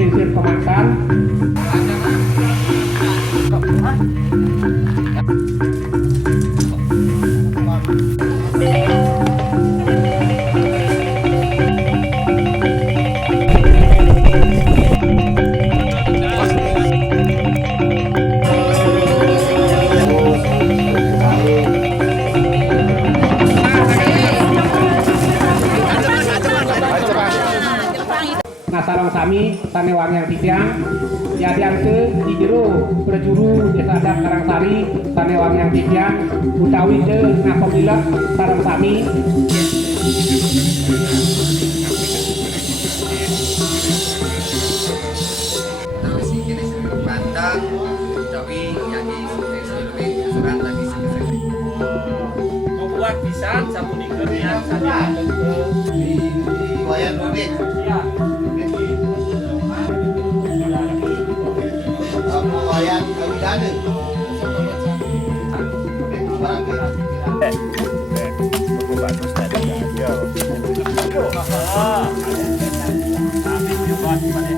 menyisir Pemakan. Nah sarang sami sanewang yang tiang yadiangke di jero berjuru desa adat Karangsari sanewang yang tiang utawi de apabila sarang sami Bandang utawi yang di surat lagi membuat pisan sapunika niat saja di wayan rubik ya wayan kawidane bagus tadi ya. tapi buat gimana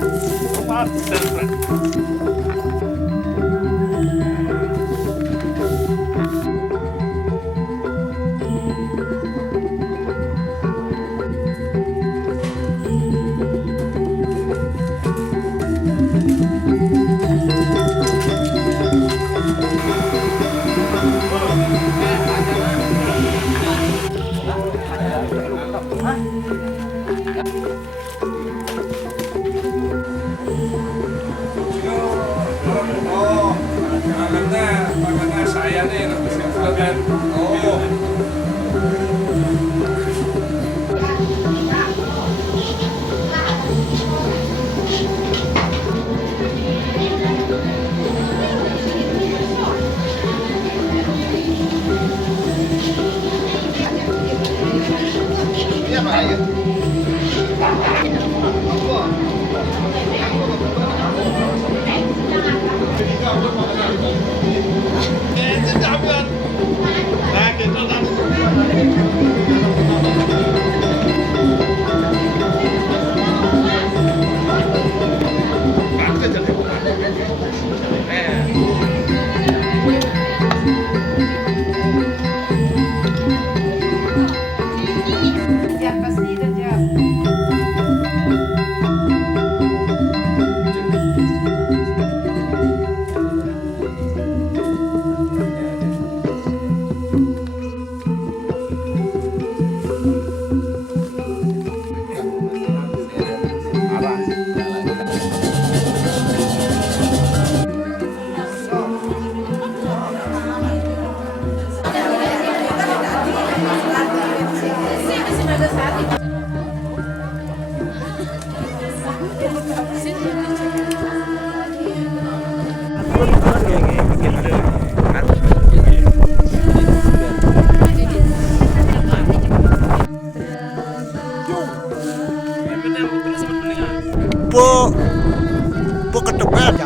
Makanya saya nih kan. Oh. iya Pak ayo Po ketepet.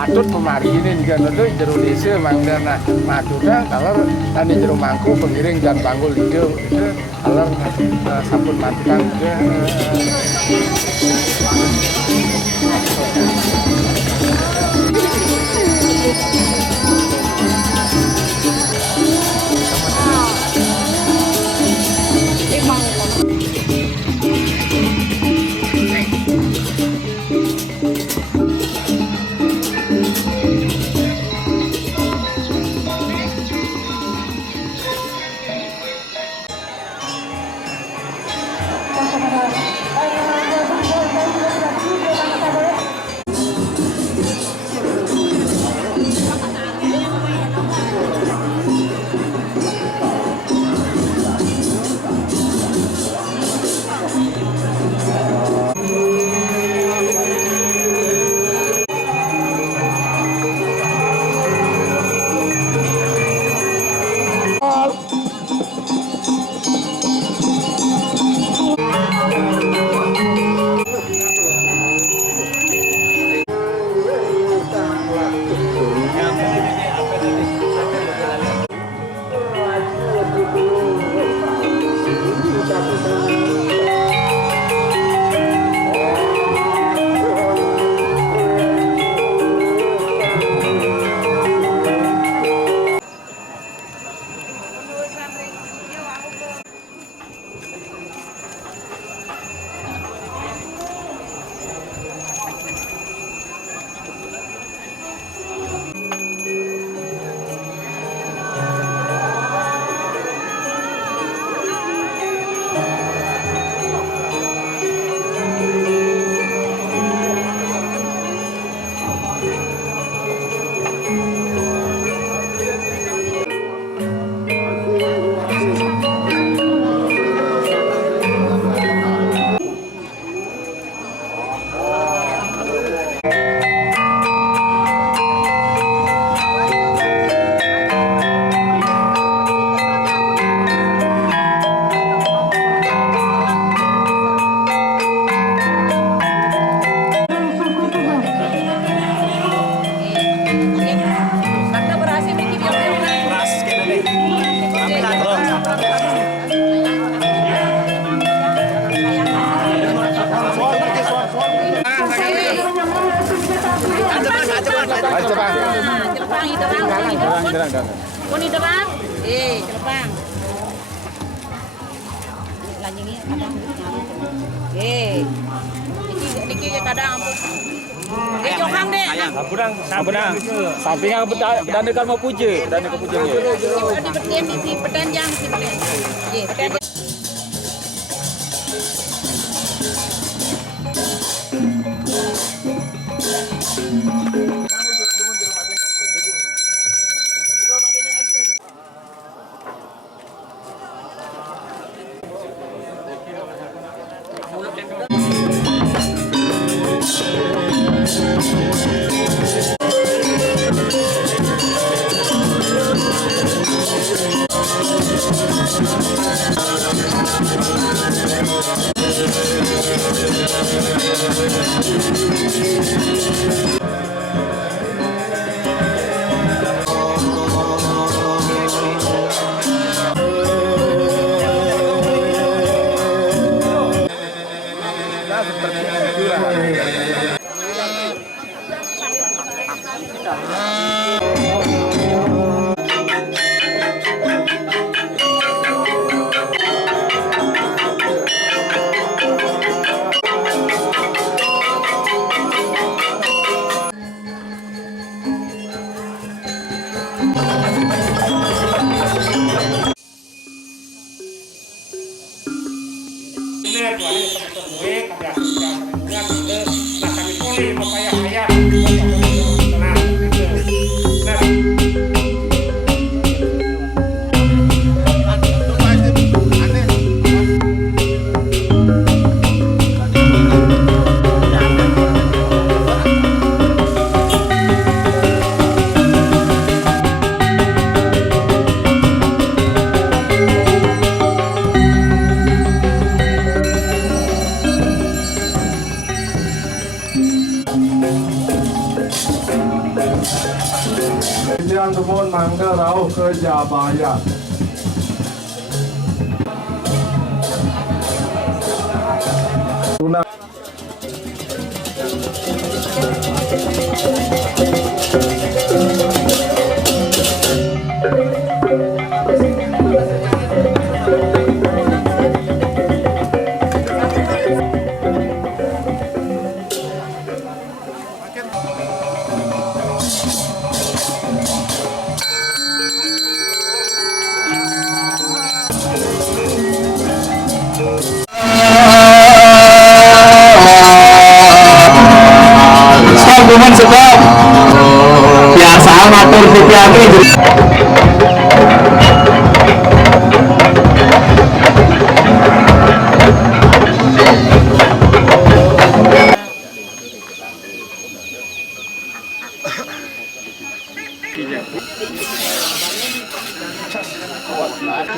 patut pemarginin kan itu jero desa mangdana maduna kalau tani jero mangku pengiring dan banggul hijau itu kalau sampun matang juga Celepang. Celepang, Iterang. Pun Iterang. Celepang. Lanjutnya kadang. Niki kadang. Johang deh. Sampurang. Samping yang dan dekat mau puja, dan dekat puja. Di pedanjang si pedanjang. Yang kebun mangga rauh ke Jabaya. Tuna. Guman sebab biasa matur pipiake.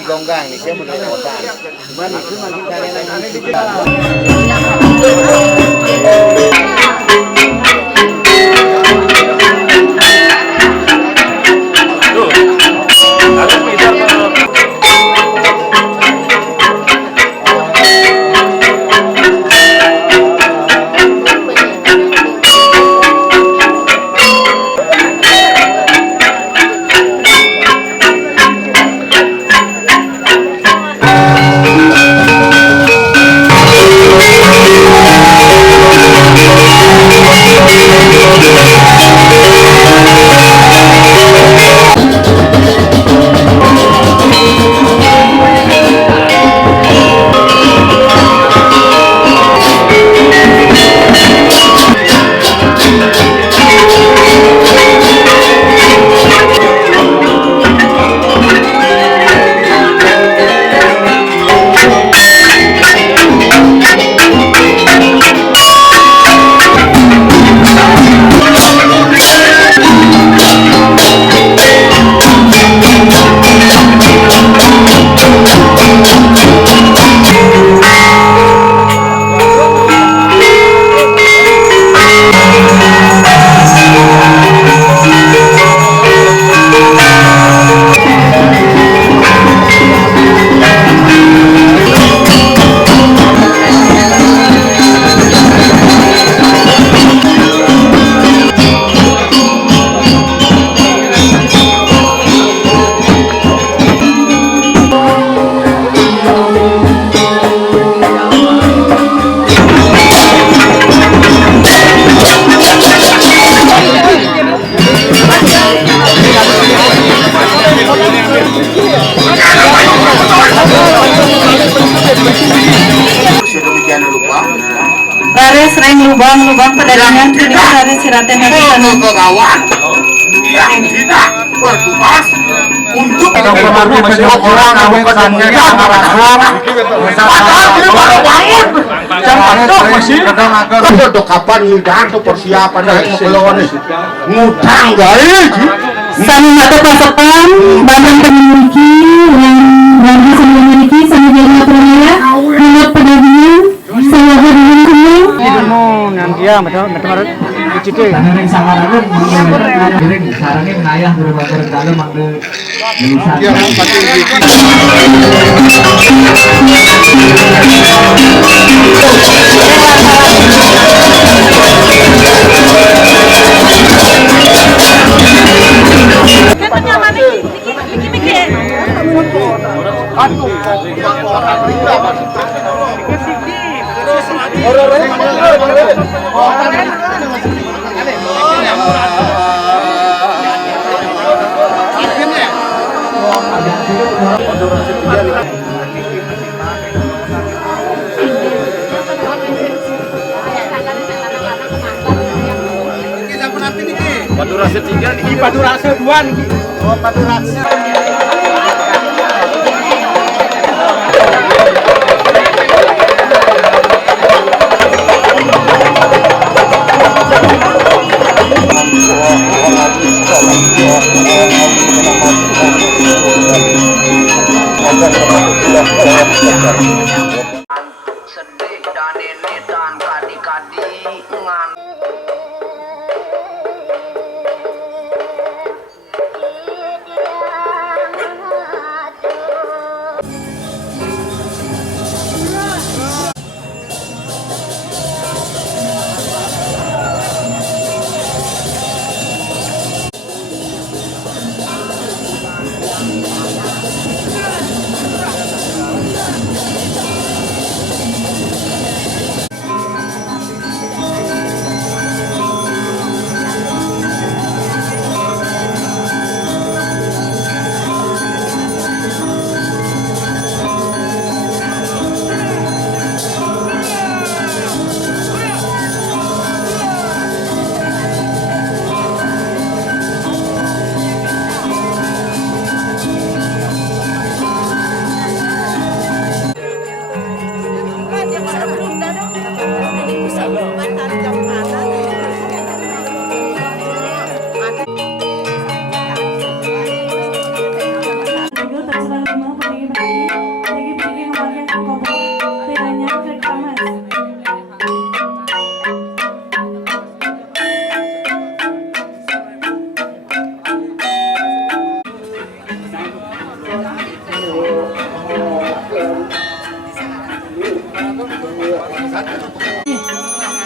Gonggang nih, saya mau kosan. Cuman itu makin kalian lagi di dengan tidak dari siraten kawan yang tidak bertugas untuk menjadi orang yang pesannya untuk kapan ngidang tuh persiapan dari sebelum ngutang guys sami mata pasukan badan memiliki yang berada sebelum memiliki sami jadi pernah menurut pedagang saya berdiri nanti betul dicicil. Ring sangaraneun ring sarane ngayah berbabar dalu mangde Padurase 3 niki padurase 2 niki. Oh, padurase. Sedih dan ini dan kadi-kadi ngan.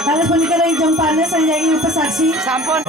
Harus menikah dari jam panas saya ingin pesaksi. Sampun.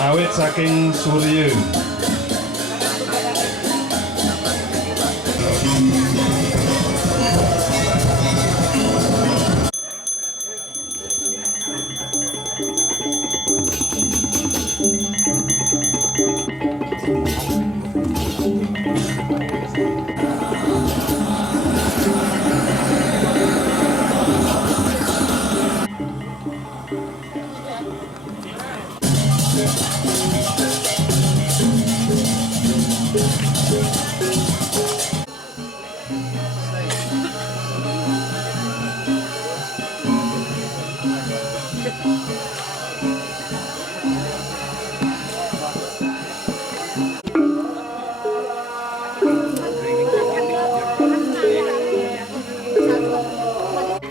awet saking Surya.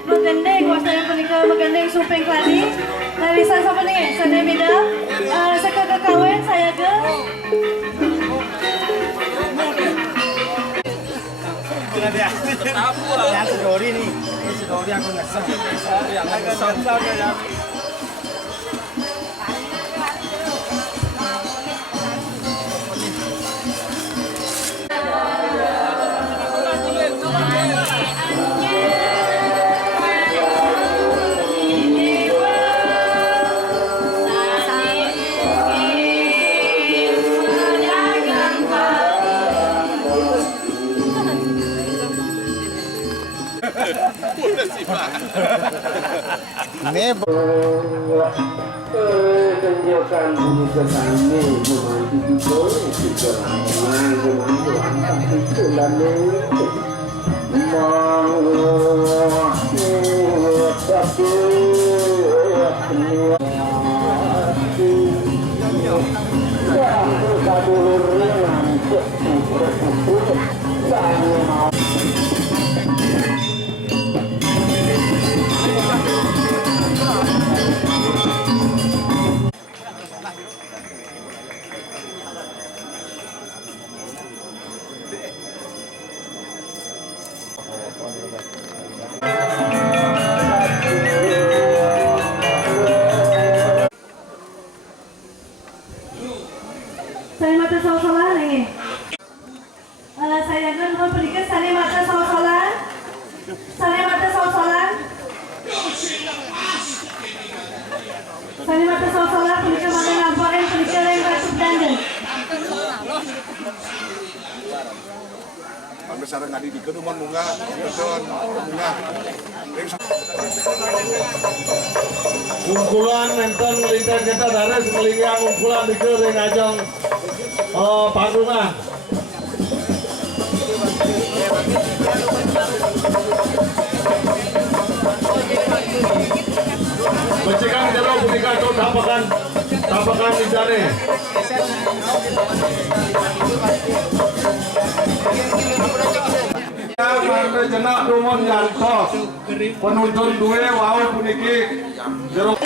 Magandang wasaya punika magandang supeng kladi. Narisan sa punika sa Nemida. Sa kakakawin saya ke. Tunjukkan bumi kesani memanti dikol kerangan memanti anak itu lalu mau tapi Saya mata saw-sawan nih. Saya kan mau berikan saya mata saw-sawan. Saya mata saw-sawan. Saya mata saw-sawan berikan mana laporan berikan yang masuk dandan. besar ngadi di kedua munggah munggah Kumpulan nenten melintas kita dares melingkang kumpulan di kering ajang panggungan. Mencegah jero punika atau tapakan di jane. Mangga jenak rumon jantos penuntun duwe wau puniki jero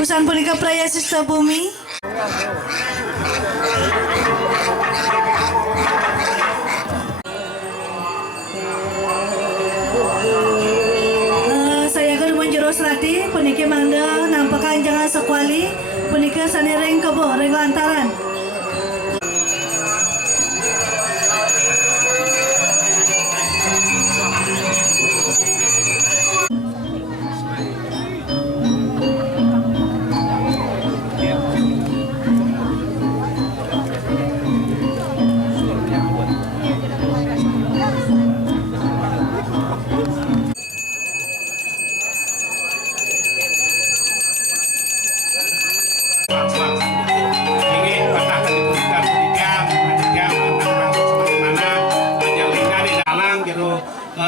Kusan punika praya sista bumi. Saya kan menjero serati puniki mangda nampakan jangan sekwali punika sanireng kebo reng lantaran.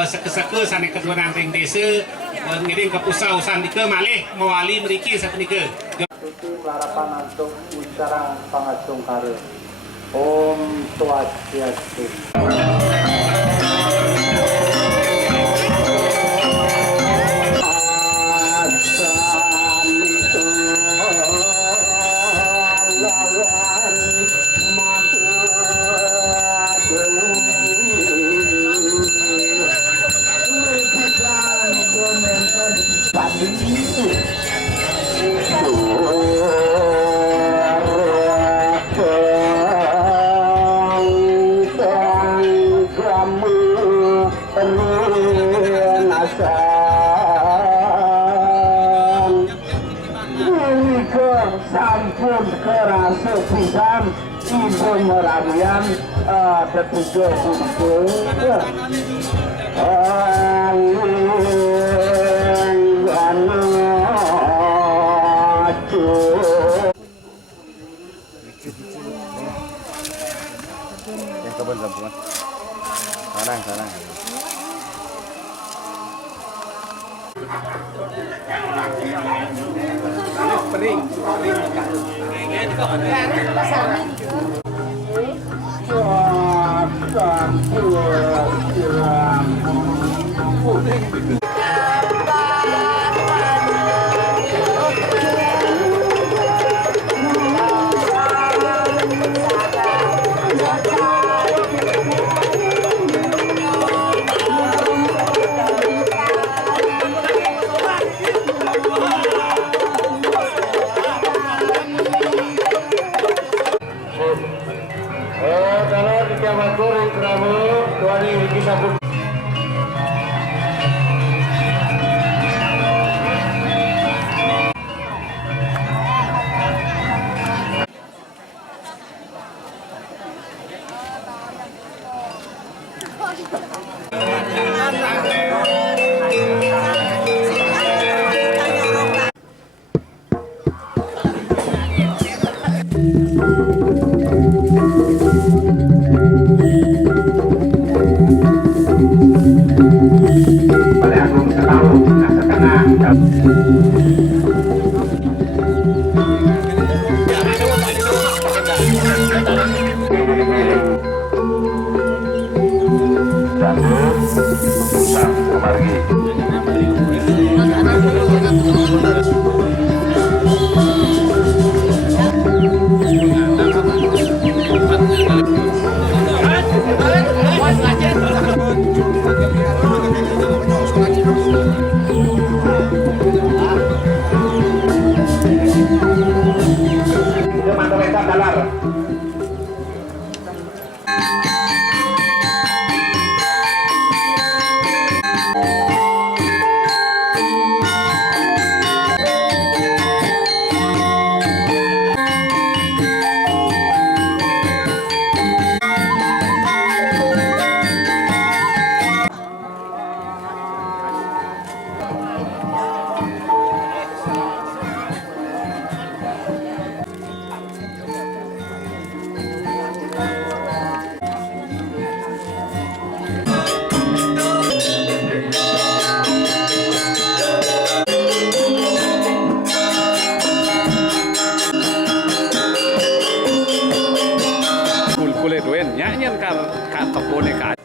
Seke-seke sane kedua nanteng desa ngiring ke pusau sandika malih mewali mriki sapunika. Tuti pelarapan antuk musarang pangacung kare. Om Swastiastu. Sampun kerasa pisang ibu meramian ketiga untuk yang kebun gabungan sana kalau di Jawa Barat Kramo tuan ini bisa keponekaan.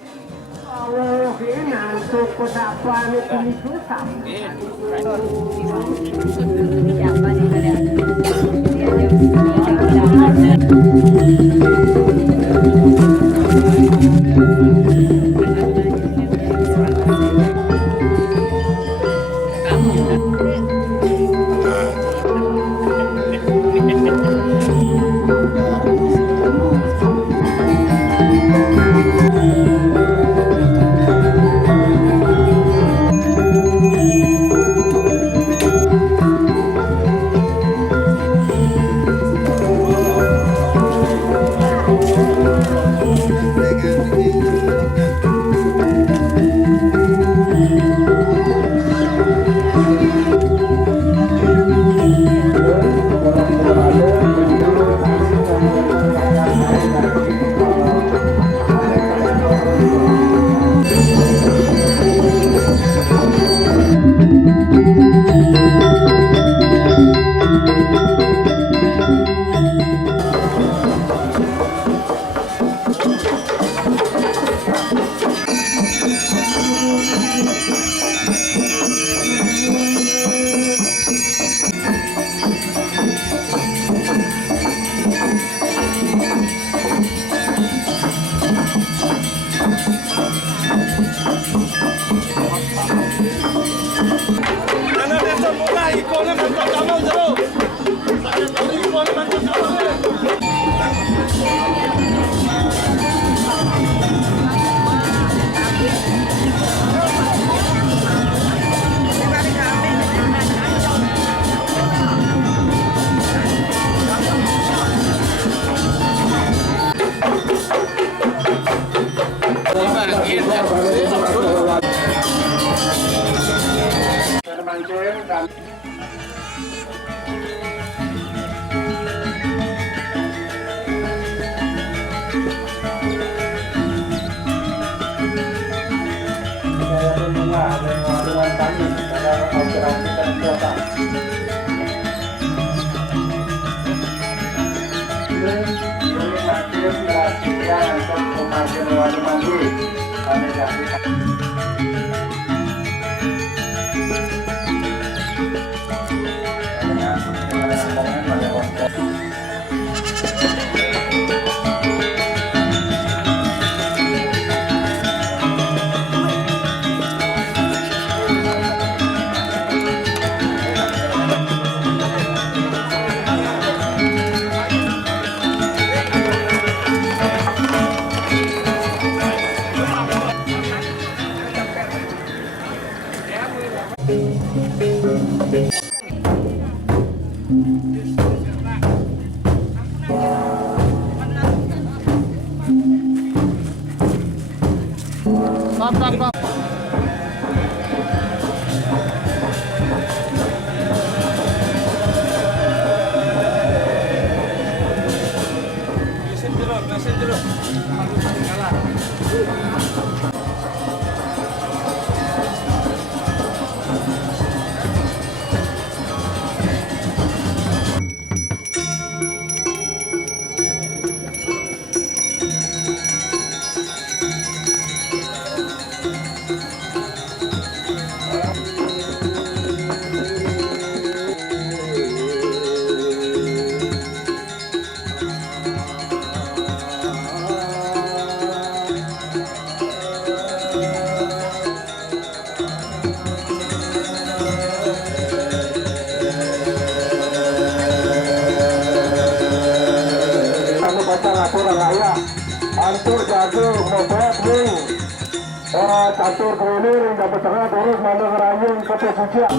Catur keliling dapat tengah terus mandang rayung ke pesisir.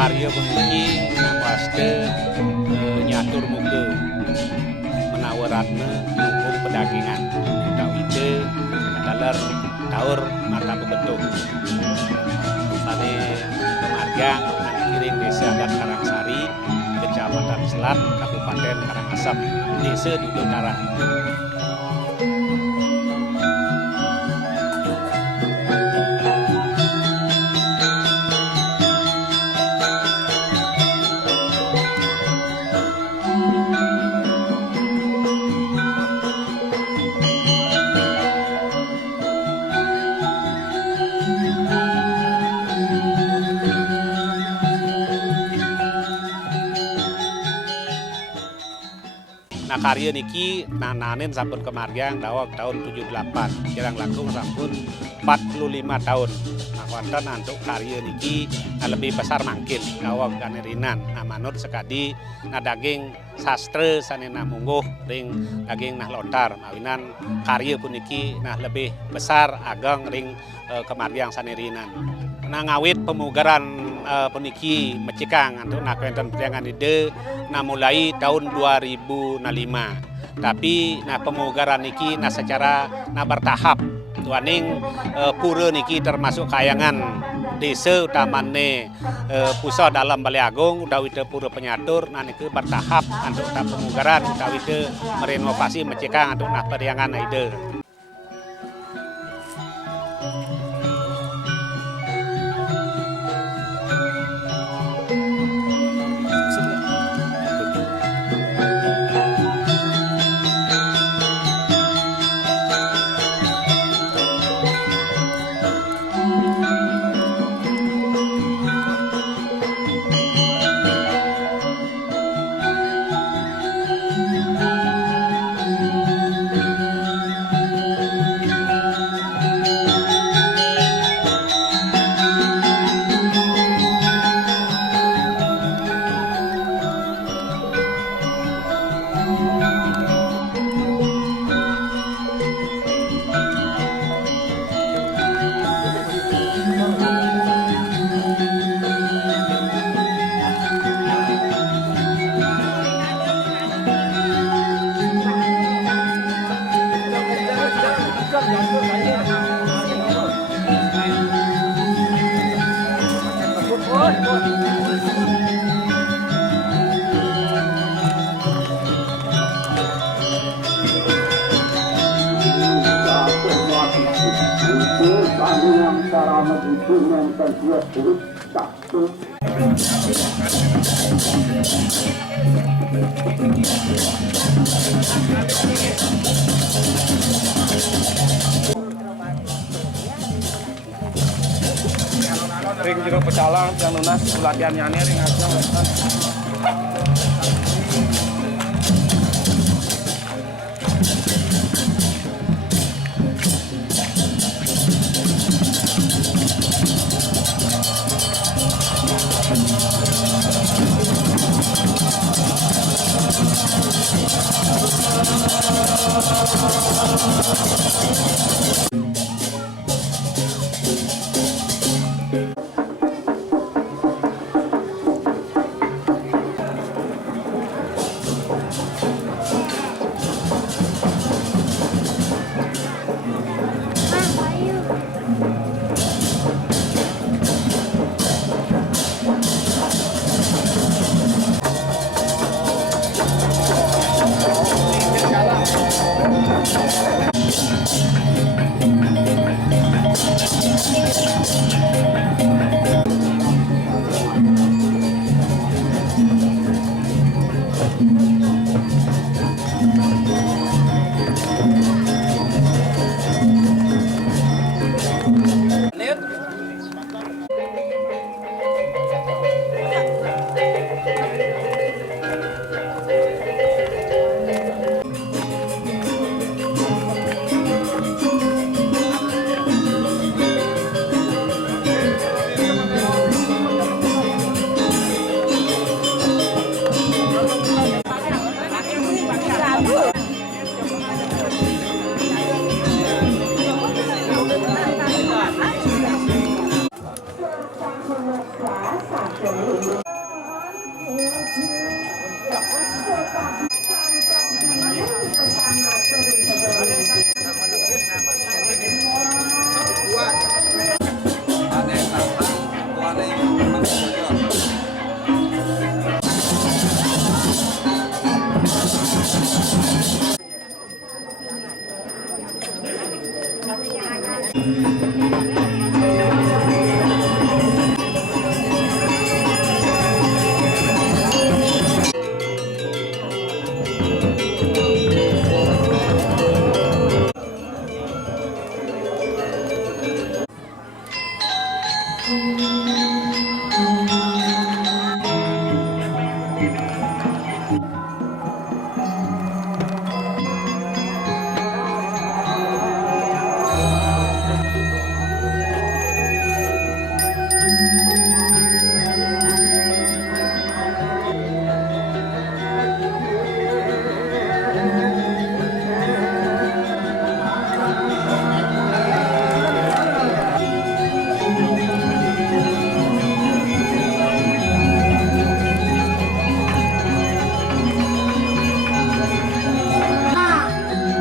Karya memiliki namaste nyatur muka menawaratna nungkung pedagingan utawite kadalar taur mata bebetung tadi pemargang kiring desa adat Karangsari Kecamatan Selat Kabupaten Karangasem Desa Dudo Utara. Nah karya niki nanen sampun kemargian dawak tahun 78 kirang langkung sampun 45 tahun. Nah wonten antuk karya niki lebih besar mangkin dawak ganerinan. Nah manut sekadi nah daging sastra sanena mungguh ring daging nah lontar mawinan karya puniki nah lebih besar ageng ring kemargian sanerinan. Nah ngawit pemugaran puniki mecikang untuk nak wonten perjangan ide nah mulai tahun 2005. Tapi nah pemugaran niki nah secara nah bertahap tuaning pura niki termasuk kayangan desa utamane pusat dalam Balai Agung udawite pura penyatur nah niki bertahap untuk nah pemugaran udawite merenovasi mecikang untuk nah perjangan ide. Ring jero pecalang yang lunas latihan nyanyi ring aja wonten.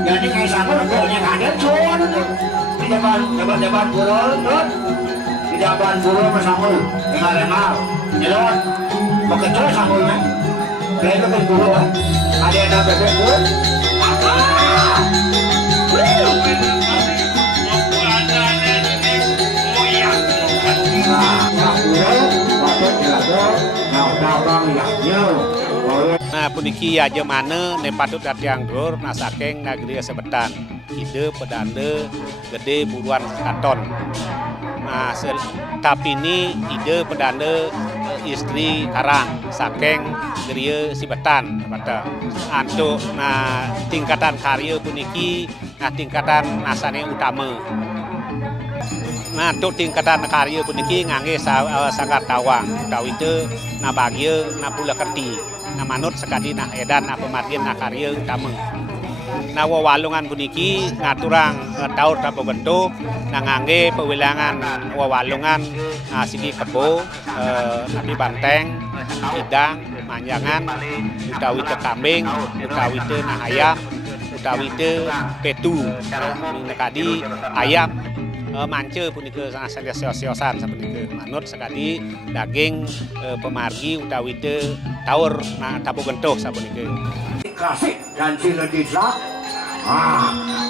Jadi kayak sama yang ada cuan di depan burung terus di depan burung bersama dengan renal jalan pakai terus samulnya kayak itu kan burung ada yang bebek pun Nah, puniki aja mana ne patut datang dur nah saking nagri Sebetan. Ide pedande gede buruan katon. Nah, tapi ini ide pedande istri Karang saking geria Sebetan kata. Antuk nah tingkatan karya puniki nah tingkatan nasane utama. Nah, untuk tingkatan karya puniki ngangge sangat tawang. Utawi itu na bagya na pula kerti. Na manut sekali na edan na pemargin na karya utama. Na wawalungan puniki ngaturang taur tapo bentuk na ngangge pewilangan wawalungan sigi kebo napi banteng idang manjangan utawi te kambing utawi te na ayam utawi te petu kadi ayam mance punika sangat sios-siosan sapunika manut sekali daging pemargi utawi te taur na tapo gentuh sapunika klasik dan siledisa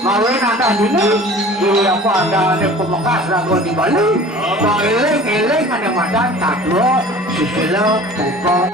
mawin anda ini apa anda ada pemekas lagu di Bali eling ada madan taklo sisila pokok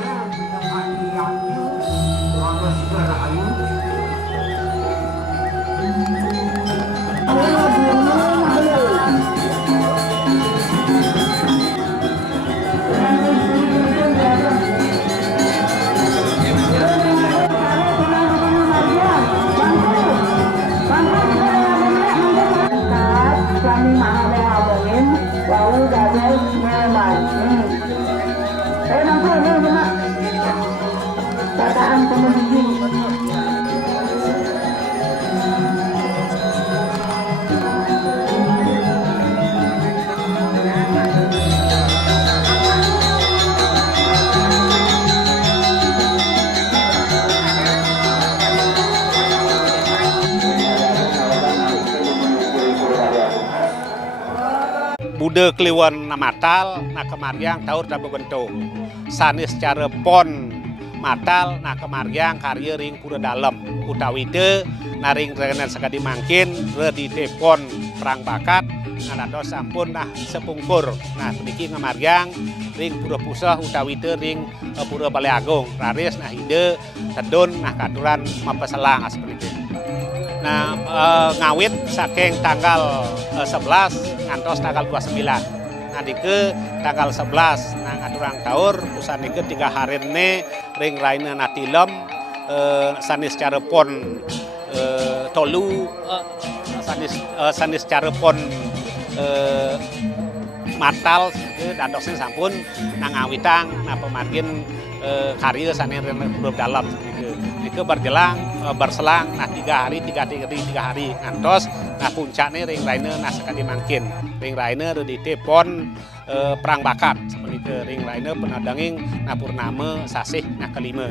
Bude kliwon na matal na kemaryang taur tapo gentuh. Sanes secara pon matal na kemaryang karya ring pura dalam. Utawi te na ring renan sekadi mangkin redi tepon perang bakat na dados sampun nah sepungkur. Nah puniki ngemaryang ring pura pusah utawi te ring pura Balai Agung. Raris nah ide tedun nah katuran mapeselang seperti itu. Nah, ngawit saking tanggal 11 ngantos tanggal 29. Nah, dike tanggal 11 nah ngaturang taur usan dike 3 harine ring raina natilem sanis cara pon tolu sanis cara pon matal dadosnya sampun nang ngawitang nah pemargin karya sanes belum dalam itu berjelang berselang nah 3 hari ngantos nah puncaknya ring raina nah sekali mangkin ring raina di tepon perang bakat seperti ring lainnya penadanging nah purnama sasih nah kelima.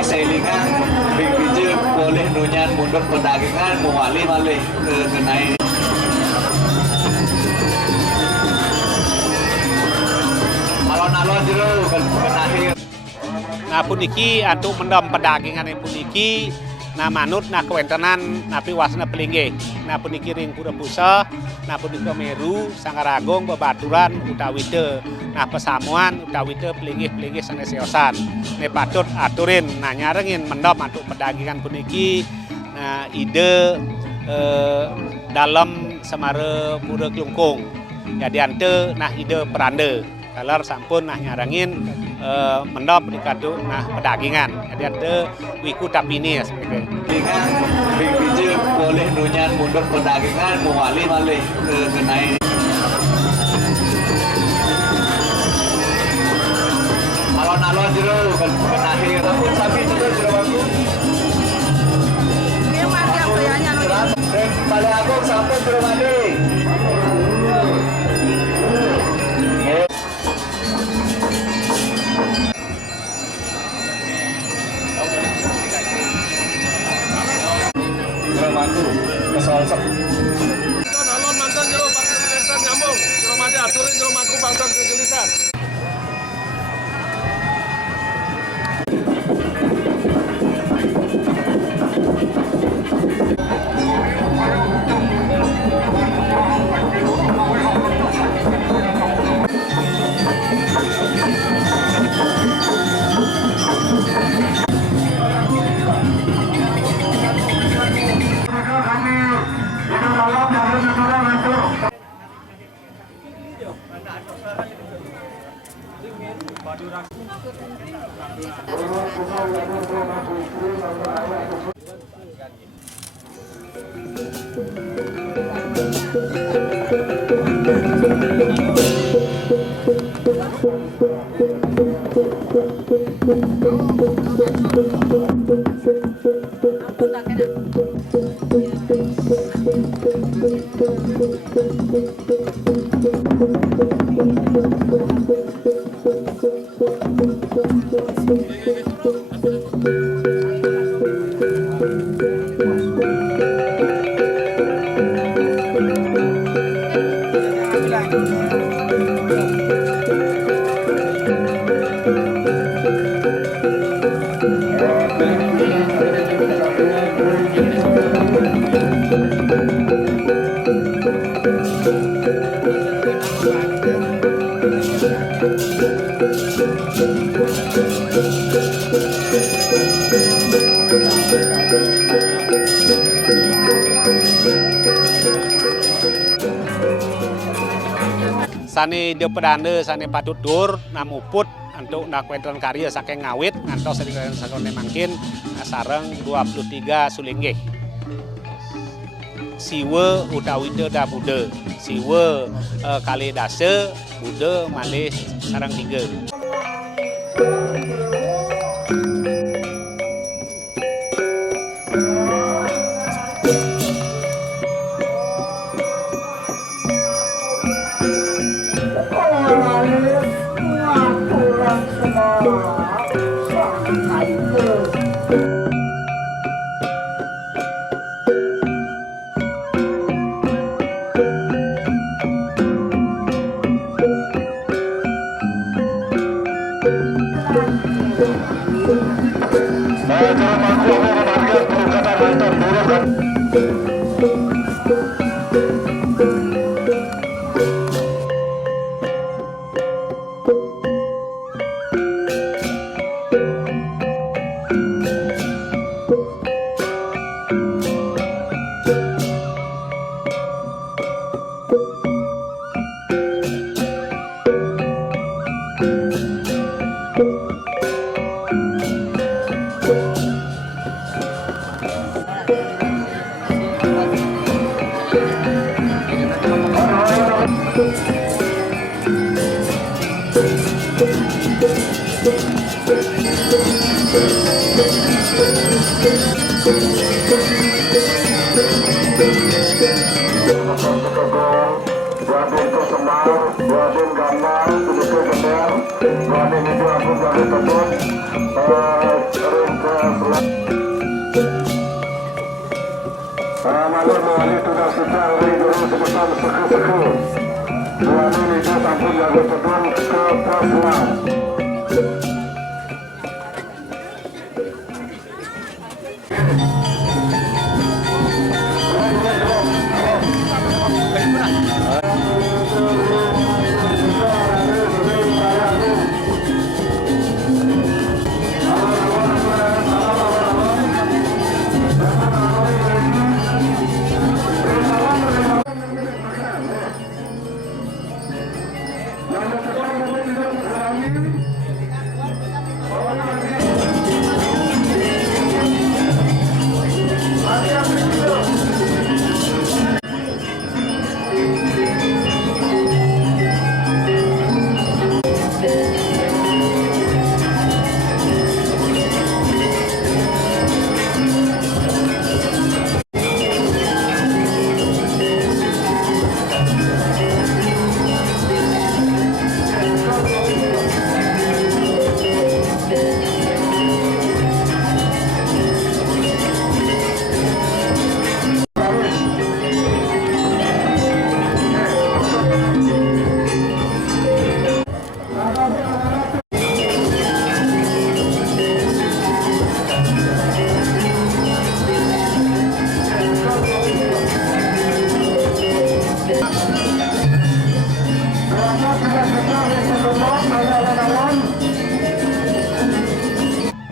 Selingan biji boleh nunyan mundur perdagangan mewali malih ke kenai alon-alon jero kenahi. Nah puniki untuk mendom perdagangan puniki nah manut nah kewentenan nah piwasna pelinggih nah puniki ring pura pusa nah puniki Meru Sangaragung Babaturan utawi teu nah pesamuan utawi teu pelinggih-pelinggih sanesiosan ne patut aturin nah nyarengin mendom untuk perdagangan puniki nah ide dalam semara pura Klungkung jadi ante nah ide peranda kalar sampun nah nyarengin mendom dikatu nah perdagangan jadi ante wiku tapini ya sebagai biji boleh nunyan mundur perdagangan mewali malih ke kenai alon-alon jero kenahi rambut sapi jero aku Ini marga prianya dan balik aku sampai jero mandi. Mantu kesolsep. Alon mantan jero bakal kegelisan nyambung. Jero mati aturin jero mangku bangsan kegelisan. Sani dia pedanda sani patut dur namuput untuk nakwentan karya saking ngawit ngantos sedikit sakone mangkin sareng 23 sulinggih. siwa utawi da Buddha. Siwa kali dasa, Buddha malih sarang 3.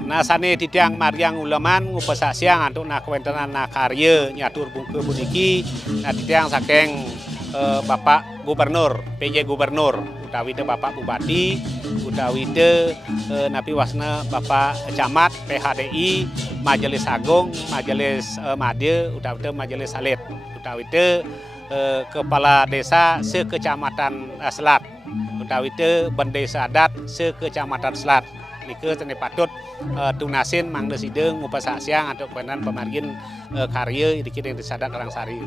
Nasane titiang Maryang Uleman ngupesak siang antuk na kawentenan na karya nyatur bungke puniki na titiang saking Bapak Gubernur, PJ Gubernur utawi de Bapak Bupati utawi de napi wasna Bapak Camat PHDI Majelis Agung Majelis Madya utawi de Majelis Salit utawi de Kepala Desa sekecamatan Selat utawi de Bendesa Adat sekecamatan Selat. Nike tene patut tunasin mangda sideng ngupasak siang atau kebenaran pemargin karya dikit yang disadak Karangsari.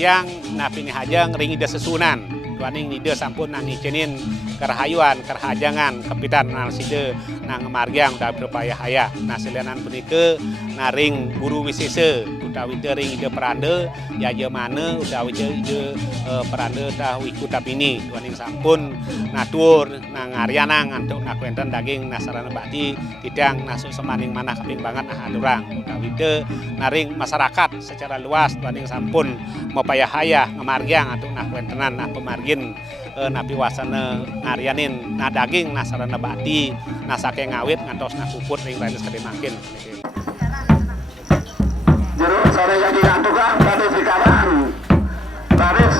Yang napi ni hajang ring ida sesunan tuaning nida sampun nang icenin kerahayuan kerahajangan kepitan nang side nang margyang da berupaya haya nah selianan punike naring guru wisese utawi tering ide peranda ya je mana utawi ide peranda tahu ikut tapini tuaning sampun natur nang ariana ngantuk nak wenten daging nasarana bakti tidang nasuk semaning manah kaping banget adurang utawi ide naring masyarakat secara luas tuaning sampun mapayah-hayah ngamargiang antuk nak wentenan nah pemargin napi wasana ngarianin nah daging nasarana bakti nasake ngawit ngantos nak kuput ring ratus kali makin. Jeruk sore yang digantukan baris di kanan baris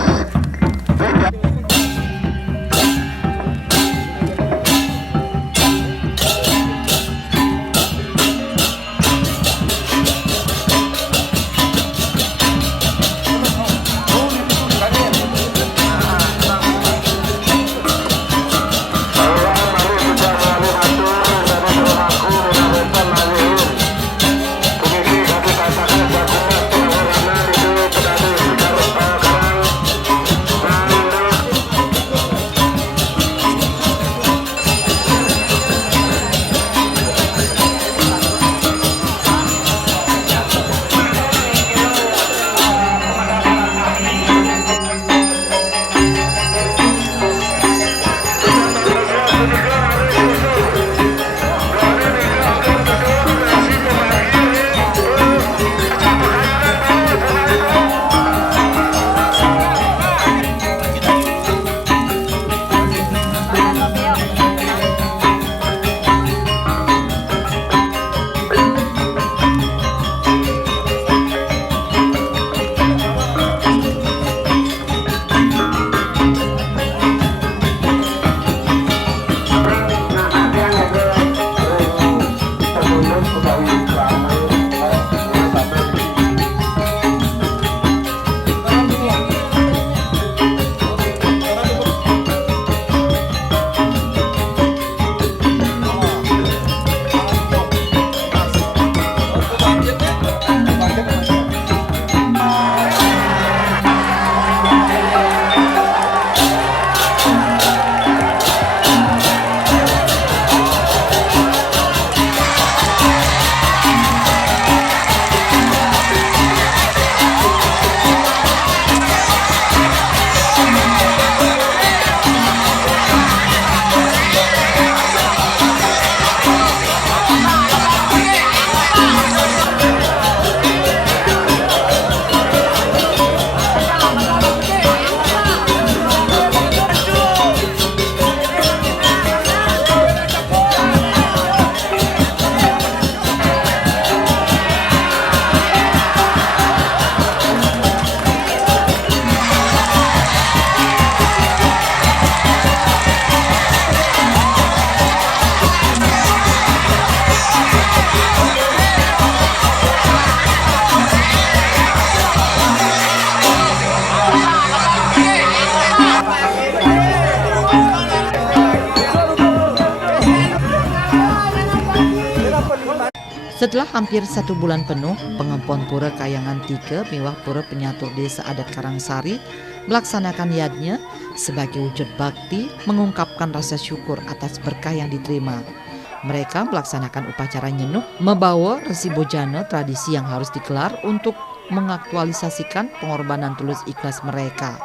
Setelah hampir 1 bulan penuh, Pengempon Pura Kayangan 3 miwah Pura Penyatur Desa Adat Karangsari melaksanakan yadnya sebagai wujud bakti mengungkapkan rasa syukur atas berkah yang diterima. Mereka melaksanakan upacara nyenuh membawa Resi Bojana, tradisi yang harus digelar untuk mengaktualisasikan pengorbanan tulus ikhlas mereka.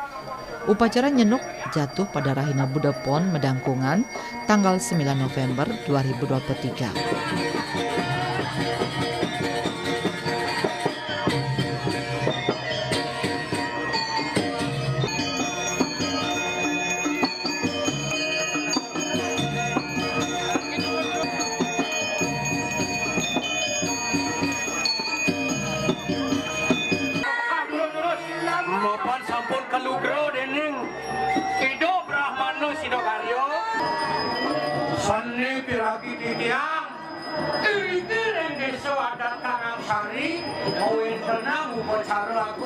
Upacara nyenuh jatuh pada Rahina Buddha Pon Medangkungan tanggal 9 November 2023. Seni piragi didiang Iri-iri desa adat Karangsari Mawin tenang upacara aku